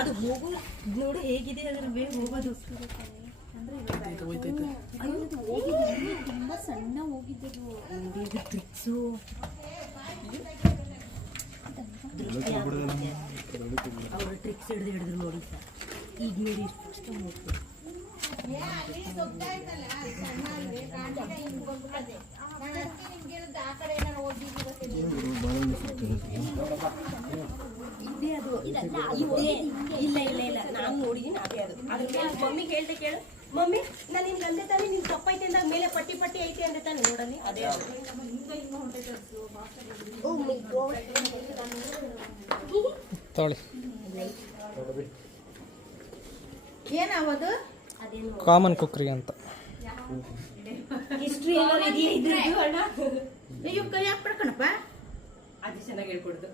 ಅದು ಹೋಗೋ ನೋಡು ಹೇಗಿದೆ ಅದ್ರ ಬೇಗ ಹೋಗೋದು. ತುಂಬಾ ಸಣ್ಣ ಹೋಗಿದ್ದದು ಟ್ರಿಕ್ಸು ಅವ್ರ ಟ್ರಿಕ್ಸ್ ಹಿಡಿದ್ರು ನೋಡಿ ಸರ್. ಈಗ ನೋಡಿ ಇಷ್ಟು ನೋಡ್ತೀವಿ. ಇದೇ ಅದು ಇಲ್ಲ ಇಲ್ಲ ಇಲ್ಲ ನಾನು ನೋಡಿದೀನಿ. ಅದೇ ಅದು ಅದ್ರ ಮೇಲೆ ಮಮ್ಮಿಗೆ ಹೇಳ್ದೆ ಕೇಳು. ಮಮ್ಮಿ ನಾನು ನಿನ್ಗೆ ಅಂದೆ ತಾನೆ ನಿನ್ ತಪ್ಪೈತೆ ಅಂದಾಗ ಮೇಲೆ ಪಟ್ಟಿ ಪಟ್ಟಿ ಐತೆ ಅಂದೆ ತಾನೆ ನೋಡಲ್ಲಿ. ಅದೇ ಏನಾವದು ಕಾಮನ್ ಕುಕ್ರಿ ಅಂತ ಹಿಸ್ಟ್ರಿ ಏನಾದ್ರು ಇದೆಯಾ ಇದ್ರದ್ದು ಅಣ್ಣ? ಅಯ್ಯೋ ಕೈ ಹಾಕ್ಬಿಡ್ಕಣಪ್ಪ. ಅದು ಚೆನ್ನಾಗಿ ಹೇಳ್ಕೊಡ್ದು.